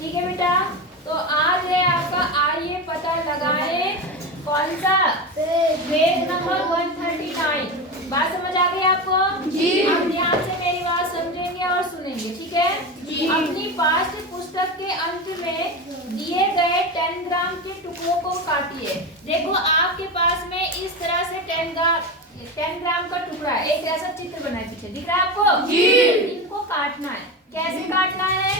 ठीक है बेटा, तो आज है आपका, आइए पता लगाएं कौन सा, पेज नंबर 139। बात समझ आ गई आपको? जी। आप ध्यान से मेरी बात समझेंगे और सुनेंगे, ठीक है जी। अपनी पाठ्य पुस्तक के अंत में दिए गए 10 ग्राम के टुकड़ों को काटिए। देखो आपके पास में इस तरह से 10 ग्राम का टुकड़ा है, एक ऐसा चित्र बना है, पीछे दिख रहा है आपको? जी। इनको काटना है। कैसे काटना है?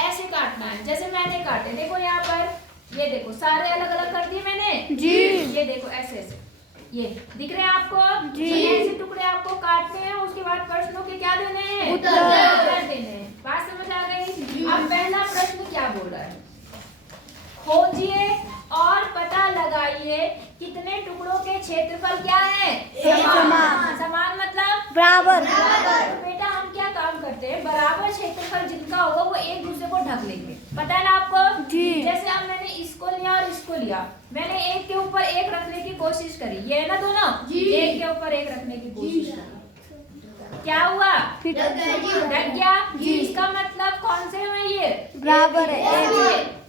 ऐसे काटना है जैसे मैंने काटे। देखो यहाँ पर, ये देखो सारे अलग अलग कर दिए मैंने। जी। ये देखो ऐसे ऐसे, ये दिख रहे हैं आपको? जी। तो ऐसे टुकड़े आपको काटने हैं, उसके बाद प्रश्नों के क्या देने हैं? उत्तर देने हैं। बात समझ आ गई? अब पहला प्रश्न क्या बोल रहा है? खोजिए और पता लगाइए कितने टुकड़ों के क्षेत्रफल क्या है? समान। समान मतलब बराबर। तो बेटा हम क्या काम करते हैं, बराबर क्षेत्रफल जिनका होगा वो एक दूसरे को ढक लेंगे। पता है ना आपको? जी। जैसे अब मैंने इसको लिया और इसको लिया, मैंने एक के ऊपर एक रखने की कोशिश करी, ये है ना दोनों? जी। एक के ऊपर एक रखने की कोशिश करी, क्या हुआ? ढक गया। जी। इसका मतलब कौन से में ये बराबर है,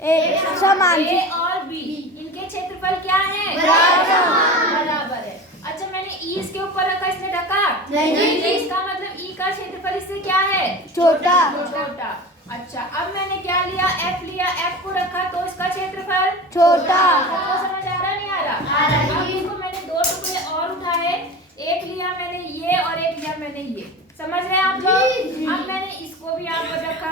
एक समान। ए और बी इनके क्षेत्रफल क्या है? बराबर है। अच्छा मैंने ई इसके ऊपर रखा, इसने ढका नहीं। तो इसका मतलब ई का क्षेत्रफल इससे क्या है? छोटा। छोटा। अच्छा अब मैंने क्या लिया? एफ लिया, एफ को रखा तो इसका क्षेत्रफल छोटा। आपको समझ आ रहा नहीं आ रहा? अब इसको मैंने दो टुकड़े और उठाए, एक लिया मैंने ये और एक लिया मैंने ये, समझ रहे हैं आप लोग? अब मैंने इसको भी यहाँ पर रखा,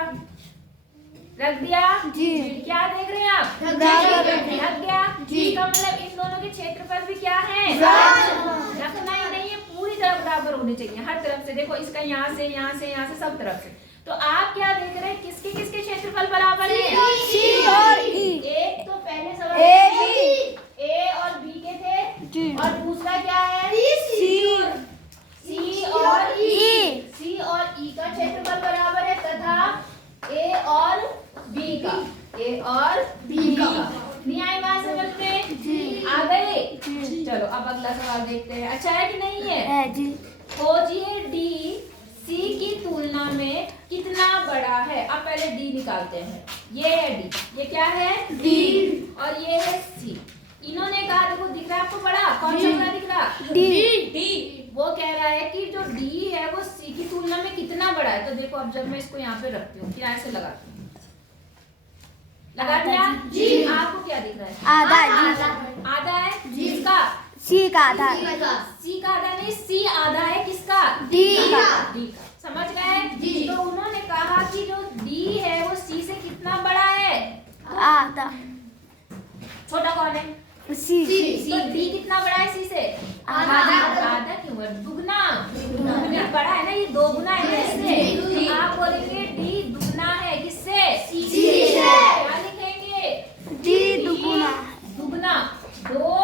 रख दिया। जी। क्या देख रहे हैं आप? बराबर। ढक गया। जी। इसका मतलब इन दोनों के क्षेत्रफल भी क्या है? बराबर। ढकना ही नहीं है, पूरी तरफ बराबर होने चाहिए, हर तरफ से। देखो इसका यहाँ से यहाँ से यहाँ से सब तरफ से। तो आप क्या देख रहे हैं, किसके किसके क्षेत्रफल बराबर है? सी और ई। एक तो पहले सवाल ए में बी। ए और बी के थे, जी। और दूसरा क्या है? सी और ई। सी और ई का क्षेत्रफल बराबर है, तथा ए और बी का, ए और बी का। नहीं आई बात समझ में? जी। आ गए? जी। चलो अब अगला सवाल देखते हैं। अच्छा है कि नहीं है? जी। खोजिए डी सी की तुलना में कितना बड़ा है। अब पहले डी निकालते हैं। ये है डी, ये क्या है? डी। और ये है सी। इन्होंने कहा, देखो दिख रहा है आपको बड़ा, कौन सा बड़ा दिख रहा? डी। वो कह रहा है कि जो डी है वो सी की तुलना में कितना बड़ा है। तो देखो अब जब मैं इसको यहाँ पे रखती हूँ, किनारे से लगाती हूँ, लगा दिया? जी। आपको क्या दिख रहा है? आधा। आधा है। जी। किसका? सी का आधा। सी का आधा नहीं, सी आधा है किसका? डी का। डी का। समझ गए? जी। तो उन्होंने कहा कि जो डी है वो सी से कितना बड़ा है? आधा। छोटा कौन है? सी। तो डी कितना बड़ा है सी से? आधा। आधा क्यों है? दुगना। दुगना बड़ा है ना, ये दो गुना है ना इससे। तो आप बोलेंगे डी दुगना है किससे? सी से। क्या लिखेंगे? डी दुगुना। दुगना, दो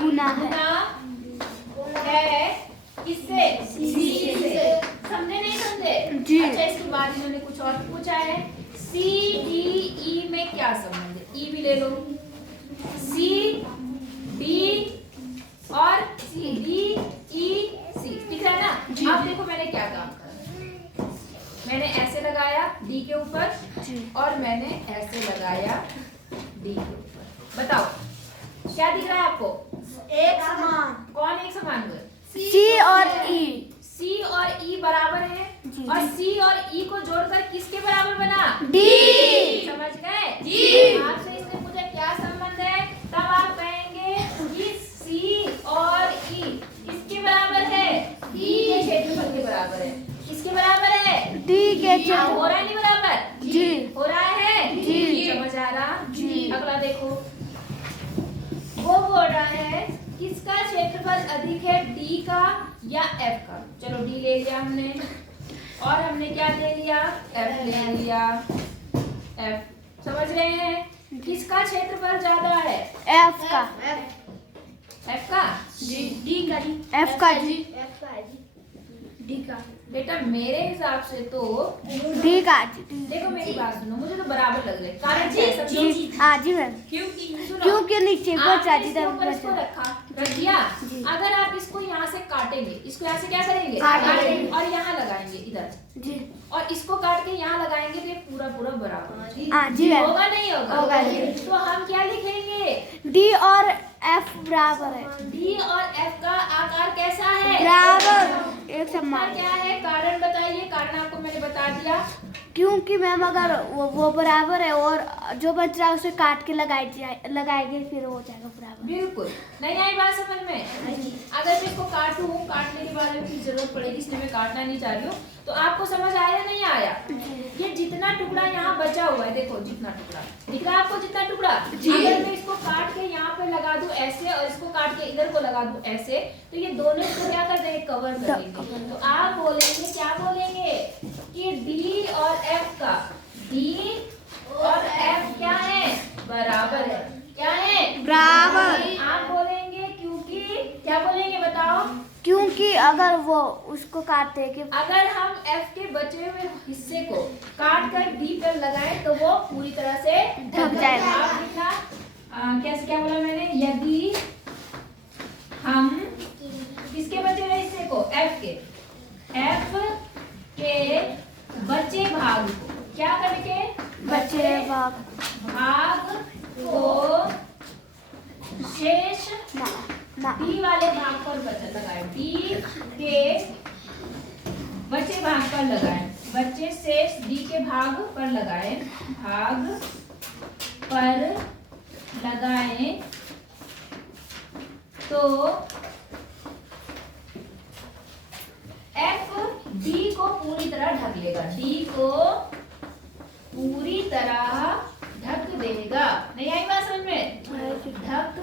गुना है। गुना है किससे? सी से। समझे नहीं समझे? जी। अच्छा इसके बाद इन्होंने कुछ और पूछा है, सी डी ई में क्या संबंध है? ई भी ले लो, सी डी और सी डी ई सी, दिख रहा है ना? अब देखो मैंने क्या काम करा, मैंने ऐसे लगाया डी के ऊपर और मैंने ऐसे लगाया डी के ऊपर। बताओ क्या दिख रहा है आपको? एक समान। कौन एक समान हुए? सी और ई। सी और ई बराबर है, जी। और सी और ई को जोड़कर किसके बराबर बना? डी। समझ गए? जी। आपसे इसने पूछा क्या संबंध है, तब आप कहेंगे कि सी और ई किसके बराबर है? डी के क्षेत्रफल के बराबर है। किसके बराबर है? डी के हाँ, क्षेत्र। हो रहा है नहीं बराबर? जी। हो रहा है? जी। समझ आ रहा? जी। अगला देखो, वो बोल रहा है किसका क्षेत्रफल अधिक है, डी का या एफ का? चलो डी ले लिया हमने, और हमने क्या ले लिया? एफ ले लिया। एफ समझ रहे हैं? किसका क्षेत्रफल ज्यादा है? एफ का। एफ का? जी। डी का? एफ का। जी। डी का। बेटा मेरे हिसाब से तो डी का देखो मेरी बात सुनो, मुझे तो बराबर लग रहा है। कारण क्या है समझो? जी हाँ जी मैम, सुनो, क्योंकि नीचे बचा आपने जिधर इसके ऊपर इसको बचा रखा रख दिया। जी। अगर आप इसको यहाँ से काटेंगे, इसको यहाँ से क्या करेंगे? काटेंगे। और यहाँ लगाएंगे इधर, जी और इसको काट के यहाँ लगाएंगे तो ये पूरा पूरा बराबर हाँ जी मैम, होगा नहीं होगा? होगा जी। तो हम क्या लिखेंगे? डी और एफ बराबर है, डी और एफ का आकार कैसा है? बराबर एक इसका समान क्या है? कारण बताइए। कारण आपको मैंने बता दिया। क्योंकि मैम अगर वो बराबर है और जो बच रहा है उसे काट के लगाएंगे फिर हो जाएगा बराबर। बिल्कुल। नहीं आई बात समझ में? अगर मैं इसको काटूं, काटने के बाद में फिर जरूरत पड़ेगी, इसलिए मैं काटना नहीं चाह रही हूँ। तो आपको समझ आया नहीं आया? ये जितना टुकड़ा यहाँ बचा हुआ है, देखो जितना टुकड़ा दिख रहा है आपको, जितना टुकड़ा, अगर मैं इसको काट के यहाँ पे लगा दूं ऐसे और इसको काट के इधर को लगा दूं ऐसे, तो ये दोनों इसको क्या कर देंगे? कवर कर देंगे। तो आप बोलेंगे, क्या बोलेंगे कि डी और एफ का, डी और एफ क्या है? बराबर है। क्या है? बराबर। आप बोलेंगे क्योंकि, क्या बोलेंगे बताओ? क्योंकि अगर वो उसको काटते हैं कि अगर हम F के बचे हुए हिस्से को काट कर D पर लगाएं तो वो पूरी तरह से ढक जाएगा। आप लिखना, कैसे, क्या बोला मैंने? यदि हम किसके बचे हुए हिस्से को, F के बचे भाग को क्या करके, बचे भाग को शेष ना डी वाले भाग पर लगाए, डी के बचे भाग पर लगाए, बचे शेष डी के भाग पर लगाए, तो एफ डी को पूरी तरह ढक लेगा, डी को पूरी तरह ढक देगा। नहीं आई बात समझ में? ढक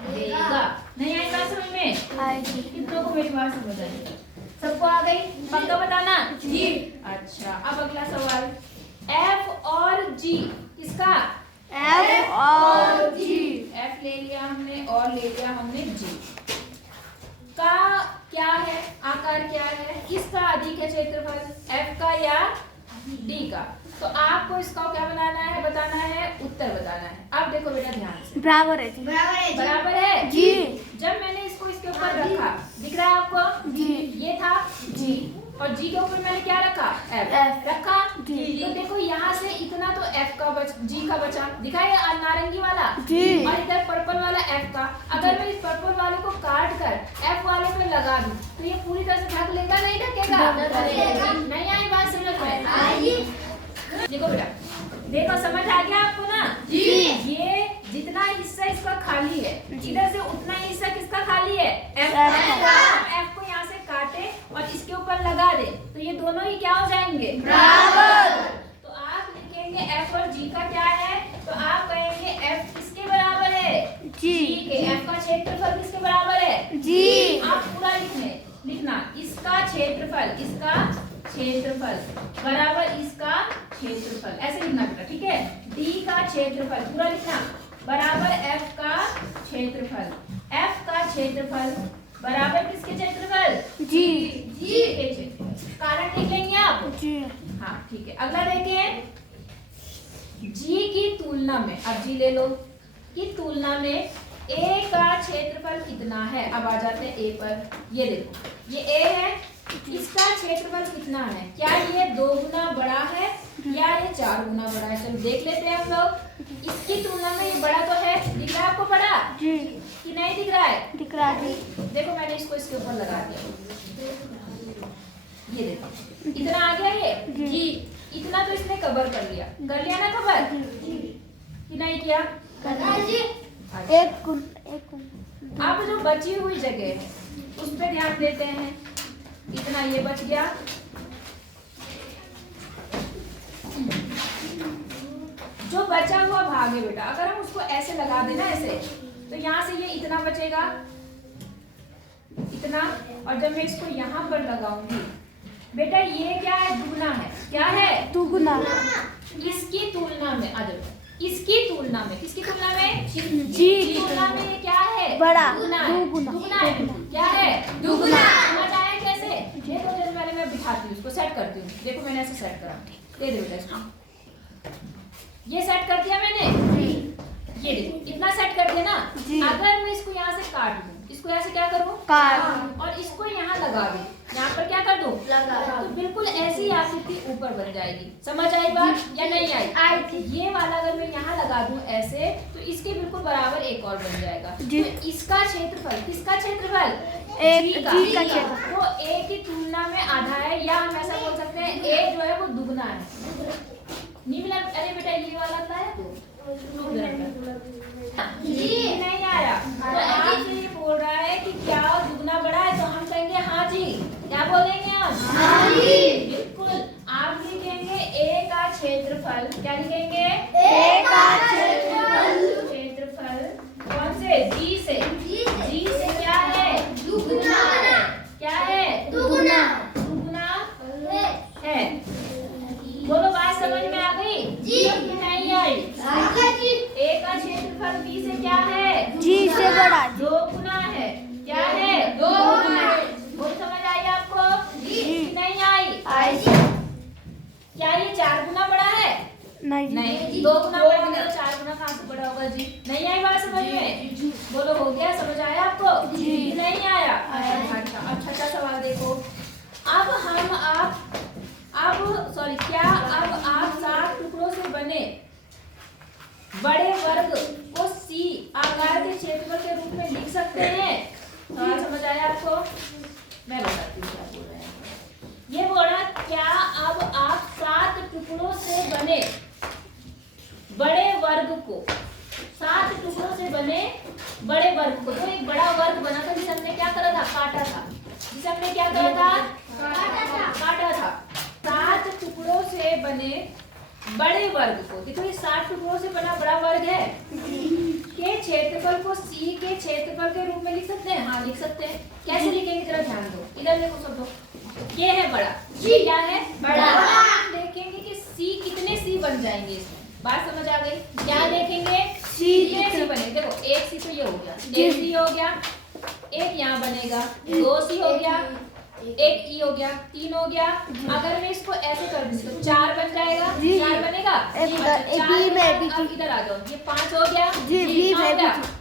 देगा। नहीं आई बात समझ में? कितनों को मेरी बात समझ आई? सबको आ गई? पक्का बताना जी। अच्छा, अब अगला सवाल, F और G किसका? F और G। F ले लिया हमने और ले लिया हमने G का क्या है? आकार क्या है? किसका अधिक है क्षेत्रफल, F का या D का? तो आपको इसका क्या बनाना है? बताना है, उत्तर बताना है। अब देखो बेटा ध्यान से, बराबर है जी, बराबर है जी। जब मैंने इसको इसके ऊपर रखा, दिख रहा है आपको? जी। ये था जी और जी के ऊपर मैंने क्या रखा? F F। रखा। जी। तो देखो यहाँ से इतना तो F का G का बचा, दिखाई नारंगी वाला जी। और इधर पर्पल वाला F का। अगर मैं इस पर्पल वाले को काट कर F वाले पे लगा दूं तो ये पूरी तरह से ढक लेगा नहीं ढकेगा? नहीं आई बात समझ में? देखो बेटा, देखो समझ आ गया आपको ना जी? ये जितना हिस्सा इसका खाली है, इधर से उतना ही हिस्सा किसका खाली है? F का। F को यहाँ से काटे और इसके ऊपर लगा दे तो ये दोनों ही क्या हो जाएंगे? बराबर। तो आप लिखेंगे F और G का क्या है? तो आप कहेंगे F किसके बराबर है? जी के। F का क्षेत्रफल किसके बराबर है? जी। आप पूरा लिखना, इसका क्षेत्रफल बराबर इसका क्षेत्रफल, ऐसे लिखना बेटा, ठीक है? D का क्षेत्रफल पूरा लिखना बराबर F का क्षेत्रफल, F का क्षेत्रफल बराबर किसके क्षेत्रफल? जी के क्षेत्रफल। कारण लिख लेंगे आप? जी हाँ ठीक है। अगला देखें, G की तुलना में, अब G ले लो, की तुलना में A का क्षेत्रफल कितना है? अब आ जाते हैं A पर। ये देखो, ये A है, इसका क्षेत्रफल कितना है? क्या ये 2 गुना बड़ा है या ये 4 गुना बड़ा है? चलो देख लेते हैं हम लोग। इसकी तुलना में ये बड़ा तो है, दिख रहा है आपको बड़ा जी। कि नहीं दिख रहा है? दिख रहा है जी। देखो मैंने इसको इसके ऊपर लगा दिया, ये देखो इतना आ गया ये जी। इतना तो इसने कवर कर लिया ना कवर कि नहीं किया? अच्छा। एक अब जो बची हुई जगह है उस पे ध्यान देते हैं। इतना ये बच गया, जो बचा हुआ भाग है बेटा, अगर हम उसको ऐसे लगा देना ऐसे, तो यहाँ से ये इतना बचेगा, इतना, और जब मैं इसको यहाँ पर लगाऊंगी बेटा, ये क्या है? दुगना है। क्या है? दुगना। इसकी तुलना में, इसकी तुलना में, किसकी तुलना में? जी की तुलना में ये क्या है? बड़ा। दुगना है। दुगना। दुगना है। क्या है? दुगना। समझ आया कैसे? देखो जैसे पहले मैं इसको सेट करती हूँ। देखो मैंने ऐसे सेट करा, दे दे बेटा इसको। ये सेट कर दिया मैंने, ये देखो इतना सेट कर दिया ना। अगर मैं इसको यहाँ से काट दूँ, इसको यहाँ से क्या करूँ, काट, और इसको यहाँ लगा दूँ, यहाँ पर क्या कर दूँ, तो बिल्कुल ऐसी आकृति ऊपर बन जाएगी। समझ आई बात या नहीं आई? ये वाला अगर मैं यहाँ लगा दूँ ऐसे, तो इसके बिल्कुल बराबर एक और बन जाएगा। तो इसका क्षेत्रफल, किसका क्षेत्रफल, जी का क्षेत्रफल, वो ए की तुलना में आधा है, या हम ऐसा बोल सकते हैं ए जो है वो दुगना है। नहीं मिला? अरे बेटा ये वाला था जी नहीं आया, तो आपसे ये बोल रहा है कि क्या दुगना बड़ा है, तो हम कहेंगे हाँ जी। क्या बोलेंगे हम? हाँ जी। बिल्कुल। आप लिखेंगे ए का क्षेत्रफल, क्या लिखेंगे, ए का क्षेत्रफल, क्षेत्रफल कौन से, जी से, जी से क्या है, दुगना है, क्या है, दुगना, दुगना है। बोलो बात समझ में आ गई? जी। नहीं आई? ए का क्षेत्रफल बी से क्या है, जी से बड़ा, दो गुना है, क्या है, दो गुना है। बोल समझ आई आपको? जी। नहीं आई? क्या ये 4 गुना बड़ा है? नहीं। 2 गुना बड़ा होगा तो 4 गुना कहाँ से बड़ा होगा जी? नहीं आई बात समझ में? बोलो हो गया, समझ आया आपको? जी। नहीं आया? अच्छा सवाल देखो। अब हम क्या अब आप 7 टुकड़ों से बने बड़े वर्ग को सी आकार के क्षेत्रफल के रूप में लिख सकते हैं? सवाल समझ आया आपको? मैं बताती हूँ क्या बोल रहे हैं। ये बोला क्या अब आप 7 टुकड़ों से बने बड़े वर्ग को, 7 टुकड़ों से बने बड़े वर्ग को, तो एक बड़ा वर्ग बना था जिसे हमने क्या करा था, काटा था। जिसे हमने क्या करा था, काटा था। 7 टुकड़ों से बने बड़े वर्ग को, देखो ये 7 टुकड़ों से बना बड़ा वर्ग है, के क्षेत्रफल को सी के क्षेत्रफल के रूप में लिख सकते हैं? हाँ लिख सकते हैं। कैसे लिखेंगे जरा ध्यान दो, इधर देखो सब लोग। ये है बड़ा, ये क्या है, बड़ा। आप देखेंगे कि सी कितने सी बन जाएंगे इसमें, बात समझ आ गई? क्या देखेंगे, सी कितने सी बने। देखो एक सी तो ये हो गया, एक सी हो गया, एक यहाँ बनेगा, 2 सी हो गया, एक ई हो गया, 3 हो गया। अगर मैं इसको ऐसे कर दूं तो 4 बन जाएगा, 4 बनेगा। अब इधर आ जाओ, ये 5 हो गया, जी बी में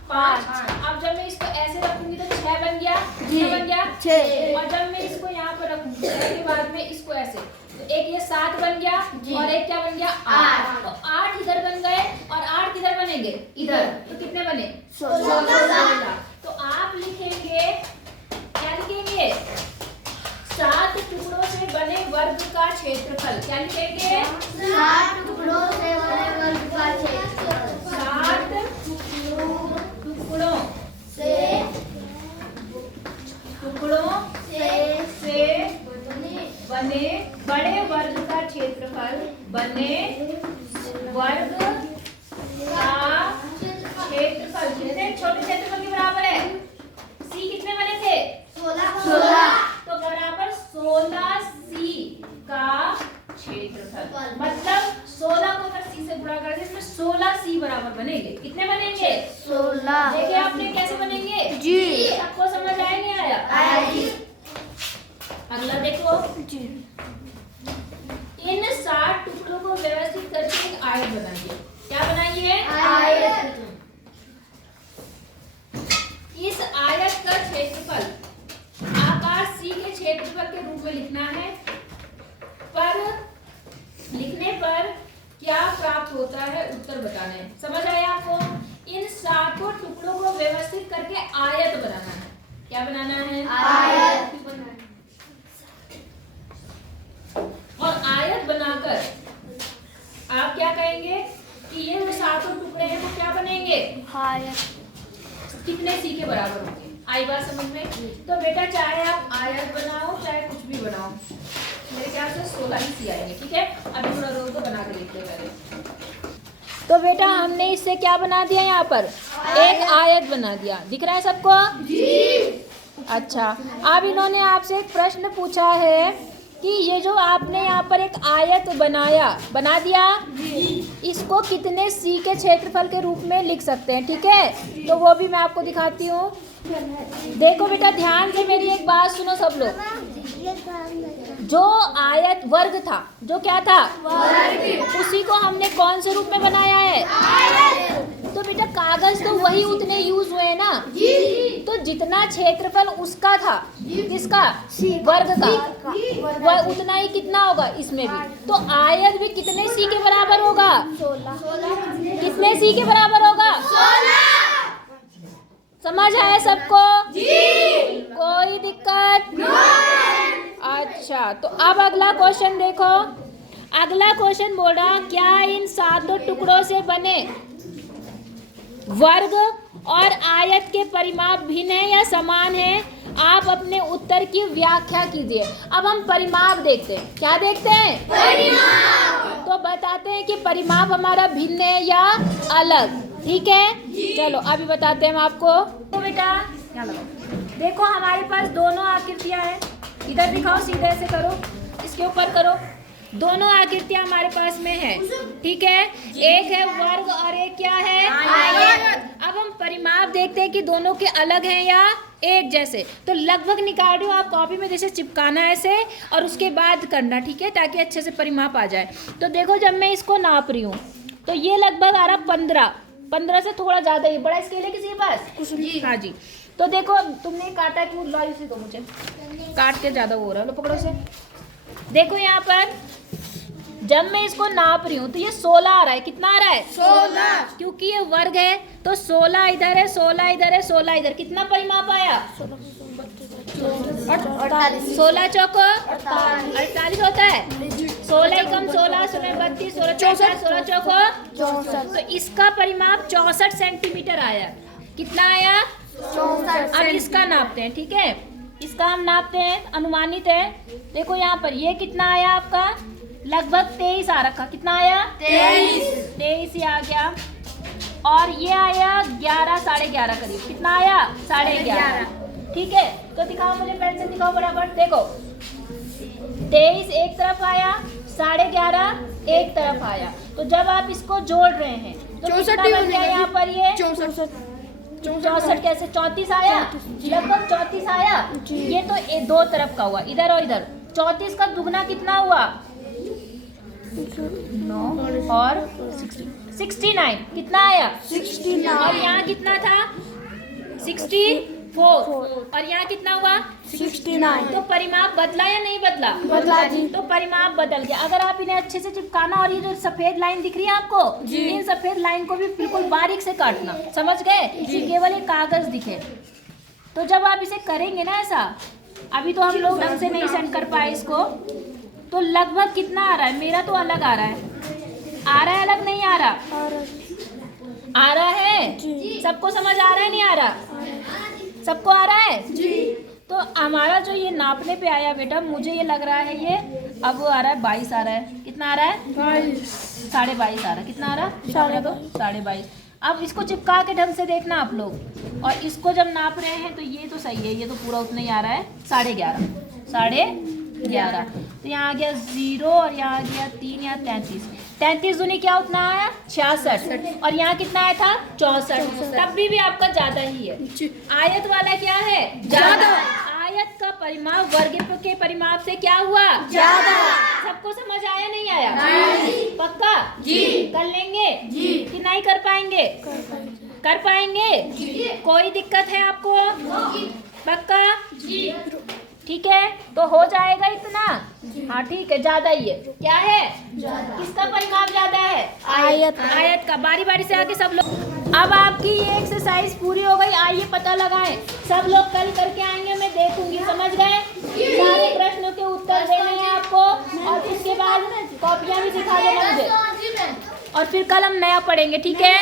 5। अब जब मैं इसको ऐसे रखूंगी तो 6 बन गया, 6 बन गया 6। और जब मैं इसको यहाँ पर रखूंगी उसके बाद में इसको ऐसे, तो एक ये 7 बन गया और एक क्या बन गया, 8। तो 8 इधर बन गए और 8 किधर बनेंगे, इधर। तो कितने बने, 16। तो आप लिखेंगे, क्या लिखेंगे, 7 टुकड़ों से बने वर्ग का क्षेत्रफल। क्या लिखेंगे, 7 टुकड़ों से बने वर्ग का क्षेत्रफल, 7 टुकड़ों से बने बड़े वर्ग का क्षेत्रफल, बने वर्ग का क्षेत्रफल कितने छोटे क्षेत्रफल के बराबर है, सी कितने बने थे, 16। तो बराबर 16 सी का क्षेत्रफल, मतलब 16 को अगर सी से गुणा कर दे इसमें 16 सी बराबर बनेंगे। कितने बनेंगे, 16। देखिए आपने कैसे बनेंगे जी, सबको समझ आया नहीं आया? आया जी। अगला देखो जी, इन 7 टुकड़ों को व्यवस्थित करके एक आयत बनाइए। क्या बनाइए, आयत। इस आयत का क्षेत्रफल आकार सी के क्षेत्रफल के रूप में लिखना है, पर लिखने पर क्या प्राप्त होता है उत्तर बताना है। समझ आया आपको? इन 7 टुकड़ों को व्यवस्थित करके आयत बनाना है। क्या बनाना है, आयत। और आयत बनाकर आप क्या कहेंगे कि ये जो 7 टुकड़े हैं वो क्या बनेंगे, आयत। कितने सी के बराबर होंगे, आई बात समझ में? तो बेटा चाहे आप आयत बनाओ चाहे कुछ भी बनाओ, मेरे ख्याल से 16 ही सी आएंगे। ठीक है, अभी थोड़ा रोज तो बना के देखते हैं पहले। तो बेटा हमने इससे क्या बना दिया, यहाँ पर एक आयत बना दिया, दिख रहा है सबको जी? अच्छा, अब इन्होंने आपसे एक प्रश्न पूछा है कि ये जो आपने यहाँ पर एक आयत बना दिया जी, इसको कितने सी के क्षेत्रफल के रूप में लिख सकते हैं। ठीक है, तो वो भी मैं आपको दिखाती हूँ। देखो बेटा ध्यान से मेरी एक बात सुनो सब लोग, जो आयत वर्ग था, जो क्या था उसी को हमने कौन से रूप में बनाया है? तो बेटा कागज तो वही उतने यूज हुए ना, तो जितना क्षेत्रफल उसका था, किसका? वर्ग का, वह उतना ही कितना होगा इसमें भी। तो आयत भी कितने सी के बराबर होगा? 16। कितने सी के बराबर होगा? 16। समझ आया सबको? कोई दिक्कत? अच्छा, तो अब अगला क्वेश्चन देखो। अगला क्वेश्चन बोल रहा, क्या इन सातों टुकड़ों से बने वर्ग और आयत के परिमाप भिन्न है या समान है? आप अपने उत्तर की व्याख्या कीजिए। अब हम परिमाप देखते हैं। क्या देखते हैं? परिमाप। तो बताते हैं कि परिमाप हमारा भिन्न है या अलग। ठीक है, चलो अभी बताते हैं हम आपको। तो बेटा क्या लगाओ, देखो हमारे पास दोनों आकृतियां हैं। इधर दिखाओ, सीधे से करो, इसके ऊपर करो। दोनों आकृतियां हमारे पास में है, ठीक है। एक है वर्ग और एक क्या है? आयत। अब हम परिमाप देखते हैं कि दोनों के अलग हैं या एक जैसे। तो लगभग निकाल रही हूँ, आप कॉपी में जैसे चिपकाना है ऐसे और उसके बाद करना, ठीक है, ताकि अच्छे से परिमाप आ जाए। तो देखो जब मैं इसको नाप रही हूँ तो ये लगभग आ रहा 15 से थोड़ा ज़्यादा। ही बड़ा स्केल है किसी के पास? जी हाँ जी। तो देखो तुमने काटा क्यों? लो इसी को, मुझे काट के ज़्यादा हो रहा है, लो पकड़ो से। देखो यहाँ पर जब मैं इसको नाप रही हूँ तो ये 16 आ रहा है। कितना आ रहा है? 16। क्योंकि ये वर्ग है तो 16 इधर है, 16 इधर है, 16 इधर। कितना परिमाप आया? 16 चौको 48 होता है। 16 कम 16, 16 32, 16 64, 16 चौको 64। तो इसका परिमाप 64 सेंटीमीटर आया। कितना आया? 64। अब इसका नापते हैं, ठीक है। इसका हम नापते हैं, अनुमानित है। देखो यहाँ पर ये कितना आया आपका? लगभग 23 आ रखा। कितना आया? 23 ही आ गया। और ये आया 11, 11.5 करीब। कितना आया? 11.5। ठीक है, तो दिखाओ मुझे, पेन से दिखाओ बराबर। देखो 23 एक तरफ आया, 11.5 एक तरफ आया। तो जब आप इसको जोड़ रहे हैं तो कितना बन गया यहाँ पर? ये 64 कैसे? 34 आया, लगभग 34 आया। ये तो दो तरफ का हुआ, इधर और इधर। 34 का दुगना कितना हुआ? 9 और 69। कितना आया? 69। और यहाँ कितना था? 64। और यहाँ कितना हुआ? 69। तो परिमाप बदला या नहीं बदला? बदला जी। तो परिमाप बदल गया। अगर आप इन्हें अच्छे से चिपकाना, और ये जो सफेद लाइन दिख रही है आपको, इन सफेद लाइन को भी बिल्कुल बारीक से काटना, समझ गए? केवल एक कागज दिखे। तो जब आप इसे करेंगे ना ऐसा, अभी तो हम लोग ढंग से नहीं सेंड कर पाए इसको, तो लगभग कितना आ रहा है? मेरा तो अलग आ रहा है। आ रहा है अलग? नहीं आ रहा? आ रहा है। सबको समझ आ रहा है? नहीं आ रहा? सबको आ रहा है जी। तो हमारा जो ये नापने पे आया बेटा, मुझे ये लग रहा है ये अब आ रहा है 22 आ रहा है। कितना आ रहा है? 22, 22.5 आ रहा है। कितना आ रहा है? 22.5। अब इसको चिपका के ढंग से देखना आप लोग, और इसको जब नाप रहे हैं तो ये तो सही है, ये तो पूरा उतना ही आ रहा है। 11.5। तो यहाँ आ गया 0 और यहाँ आ गया 3, यहाँ 33 दूनी क्या उतना आया? 66। और यहाँ कितना आया था? 64। तब भी आपका ज्यादा ही है। आयत वाला क्या है? ज्यादा। आयत का परिमाप वर्ग के परिमाप से क्या हुआ? ज्यादा। सबको समझ आया नहीं आया? पक्का जी। कर लेंगे जी कि नहीं कर पाएंगे? कर पाएंगे। कोई दिक्कत है आपको? पक्का जी। ठीक है, तो हो जाएगा इतना। हाँ ठीक है, ज्यादा ही है। क्या है? किसका परिमाप ज्यादा है? आयत का। बारी बारी से आके सब लोग। अब आपकी ये एक्सरसाइज पूरी हो गई। आइए पता लगाएं। सब लोग कल करके आएंगे, मैं देखूंगी। समझ गए? सारे प्रश्नों के उत्तर देने हैं आपको, और उसके बाद कॉपियां भी दिखा देना मुझे, और फिर कल हम नया पढ़ेंगे। ठीक है?